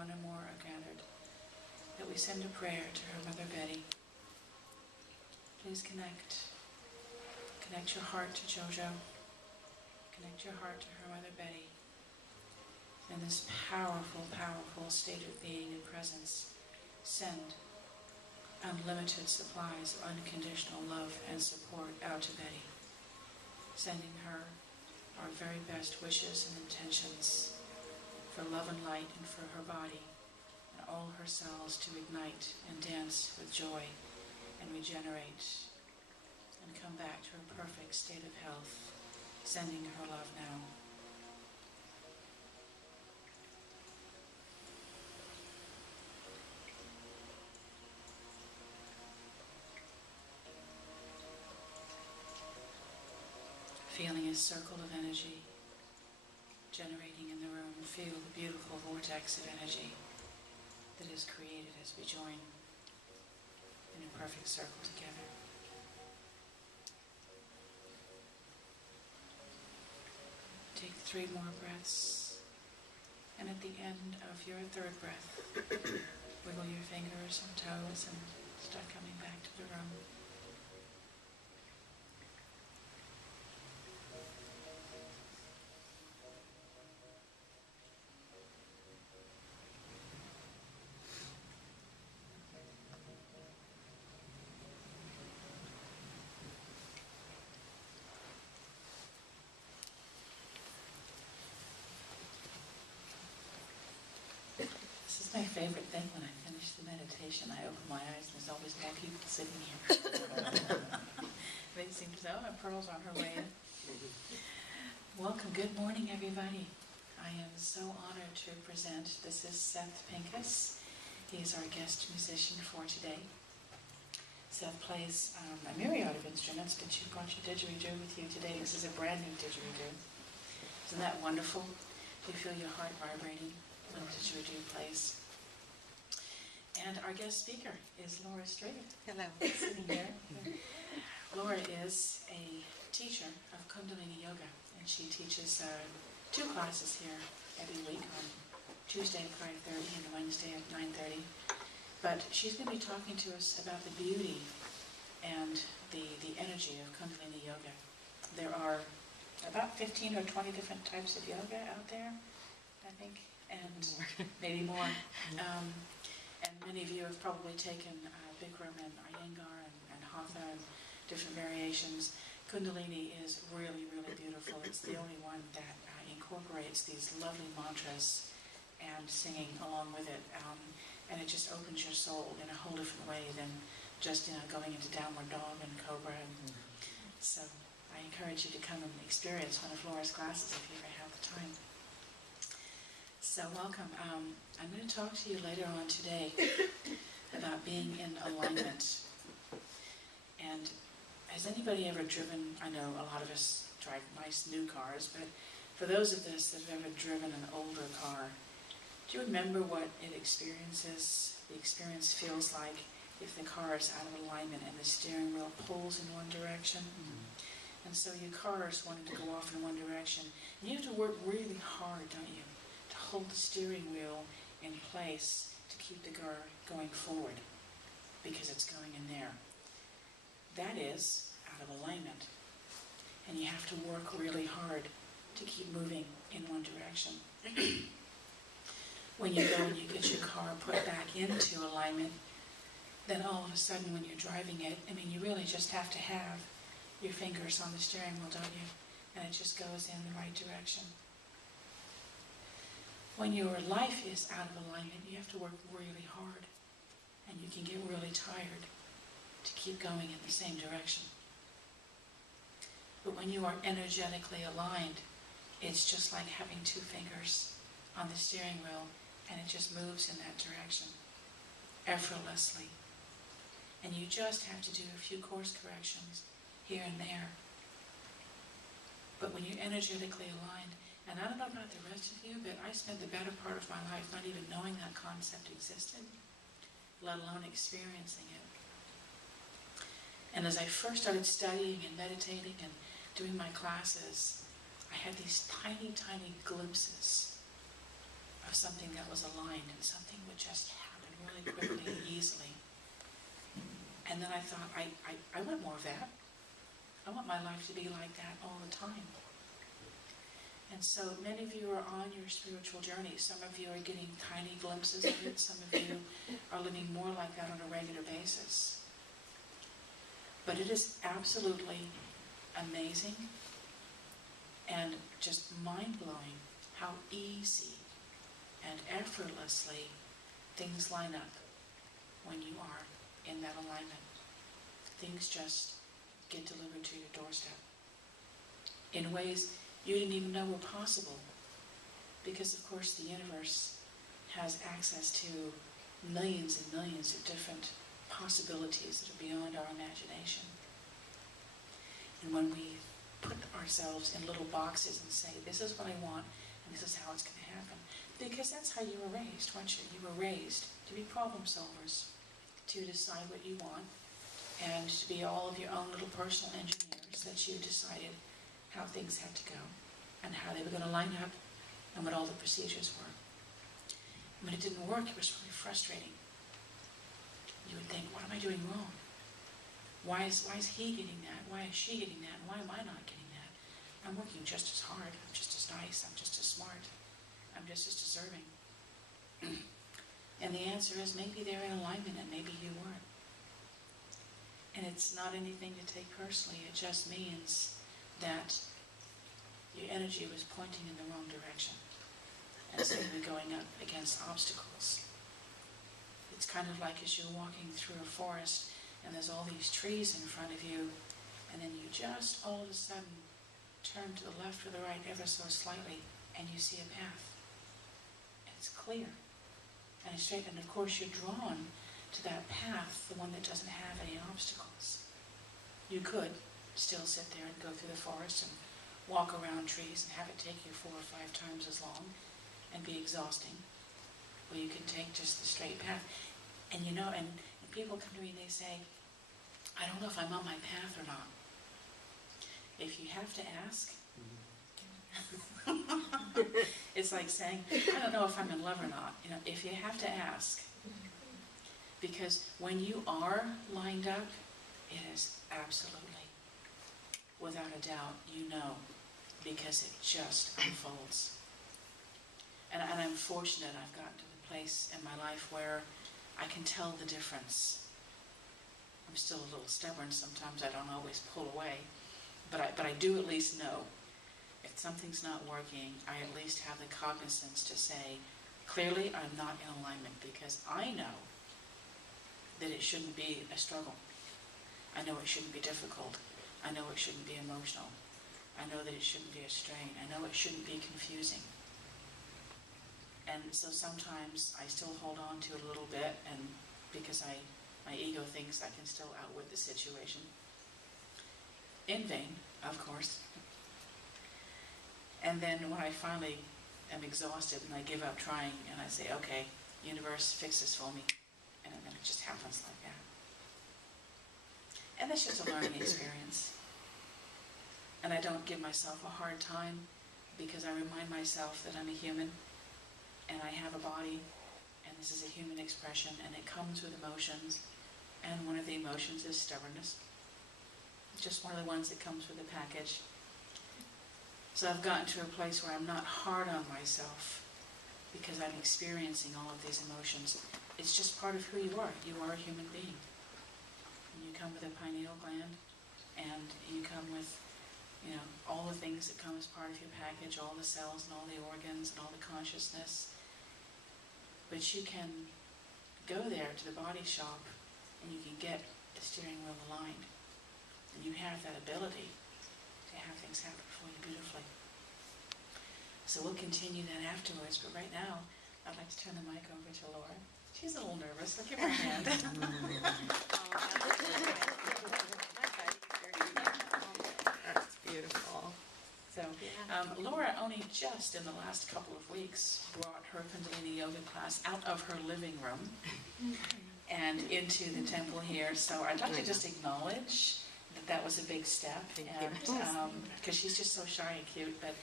one or more are gathered, that we send a prayer to her Mother Betty. Please connect. Connect your heart to Jojo. Connect your heart to her Mother Betty. In this powerful, powerful state of being and presence, send unlimited supplies of unconditional love and support out to Betty, sending her our very best wishes and intentions for love and light and for her body and all her cells to ignite and dance with joy and regenerate and come back to her perfect state of health, sending her love now. Feeling a circle of energy generating in the room. Feel the beautiful vortex of energy that is created as we join in a perfect circle together. Take 3 more breaths, and at the end of your 3rd breath, wiggle your fingers and toes and start coming back to the room. This is my favorite thing when I finish the meditation. I open my eyes and there's always more people sitting here. They seem to say, oh, my pearl's on her way in. Welcome, good morning everybody. I am so honored to present, this is Seth Pincus. He is our guest musician for today. Seth plays a myriad of instruments, but you've got your didgeridoo with you today. This is a brand new didgeridoo. Isn't that wonderful? Do you feel your heart vibrating when the didgeridoo plays? And our guest speaker is Laura Strader. Hello. Sitting here. Laura is a teacher of Kundalini Yoga, and she teaches 2 classes here every week, on Tuesday at 5:30 and Wednesday at 9:30. But she's going to be talking to us about the beauty and the energy of Kundalini Yoga. There are about 15 or 20 different types of yoga out there, I think, and maybe more. And many of you have probably taken Bikram and Iyengar and Hatha and different variations. Kundalini is really, really beautiful. It's the only one that incorporates these lovely mantras and singing along with it. And it just opens your soul in a whole different way than just going into downward dog and cobra. And so I encourage you to come and experience one of Laura's classes if you ever have the time. So welcome. I'm going to talk to you later on today about being in alignment. And has anybody ever driven, I know a lot of us drive nice new cars, but for those of us that have ever driven an older car, do you remember what the experience feels like if the car is out of alignment and the steering wheel pulls in one direction? Mm-hmm. And so your car is wanting to go off in one direction. And you have to work really hard, don't you, to hold the steering wheel in place to keep the car going forward because it's going in there. That is out of alignment. And you have to work really hard to keep moving in one direction. When you go and you get your car put back into alignment, then all of a sudden when you're driving it, you really just have to have your fingers on the steering wheel, don't you? And it just goes in the right direction. When your life is out of alignment, you have to work really hard, and you can get really tired to keep going in the same direction. But when you are energetically aligned, it's just like having 2 fingers on the steering wheel, and it just moves in that direction effortlessly. And you just have to do a few course corrections here and there. But when you're energetically aligned, and I don't know about the rest of you, but I spent the better part of my life not even knowing that concept existed, let alone experiencing it. And as I first started studying and meditating and doing my classes, I had these tiny, tiny glimpses of something that was aligned, and something would just happen really quickly and easily. And then I thought, I want more of that. I want my life to be like that all the time. And so many of you are on your spiritual journey. Some of you are getting tiny glimpses of it. Some of you are living more like that on a regular basis. But it is absolutely amazing and just mind-blowing how easy and effortlessly things line up when you are in that alignment. Things just get delivered to your doorstep in ways you didn't even know were possible, because of course the universe has access to millions and millions of different possibilities that are beyond our imagination. And when we put ourselves in little boxes and say, this is what I want, and this is how it's going to happen, because that's how you were raised, weren't you? You were raised to be problem solvers, to decide what you want, and to be all of your own little personal engineers, that you decided how things had to go, and how they were going to line up, and what all the procedures were. When it didn't work, it was really frustrating. You would think, what am I doing wrong? Why is he getting that? Why is she getting that? And why am I not getting that? I'm working just as hard. I'm just as nice. I'm just as smart. I'm just as deserving. And the answer is maybe they're in alignment and maybe you weren't. And it's not anything to take personally. It just means that your energy was pointing in the wrong direction. And so you were going up against obstacles. It's kind of like as you're walking through a forest and there's all these trees in front of you, and then you just all of a sudden turn to the left or the right ever so slightly, and you see a path. And it's clear. And it's straight, and of course you're drawn to that path, the one that doesn't have any obstacles. You could still sit there and go through the forest and walk around trees and have it take you 4 or 5 times as long and be exhausting. Or you can take just the straight path. And you know, and people come to me and they say, I don't know if I'm on my path or not. If you have to ask, it's like saying, I don't know if I'm in love or not. You know, if you have to ask, because when you are lined up, it is absolutely, without a doubt, you know, because it just unfolds. And I'm fortunate I've gotten to the place in my life where I can tell the difference. I'm still a little stubborn sometimes. I don't always pull away. But I do at least know if something's not working, I at least have the cognizance to say, clearly I'm not in alignment, because I know that it shouldn't be a struggle. I know it shouldn't be difficult. I know it shouldn't be emotional. I know that it shouldn't be a strain. I know it shouldn't be confusing. And so sometimes I still hold on to it a little bit, and because my ego thinks I can still outwit the situation. In vain, of course. And then when I finally am exhausted and I give up trying and I say, okay, universe, fix this for me. And then it just happens like that. And that's just a learning experience. And I don't give myself a hard time, because I remind myself that I'm a human and I have a body, and this is a human expression, and it comes with emotions. And one of the emotions is stubbornness. Just one of the ones that comes with the package. So I've gotten to a place where I'm not hard on myself because I'm experiencing all of these emotions. It's just part of who you are. You are a human being. And you come with a pineal gland, and you come with, you know, all the things that come as part of your package, all the cells and all the organs and all the consciousness. But you can go there to the body shop and you can get the steering wheel aligned. And you have that ability to have things happen for you beautifully. So we'll continue that afterwards, but right now, I'd like to turn the mic over to Laura. She's a little nervous. Look at her hand. That's beautiful. So, Laura only just in the last couple of weeks brought her Kundalini Yoga class out of her living room and into the temple here. So I'd like to just acknowledge that was a big step, because she's just so shy and cute. But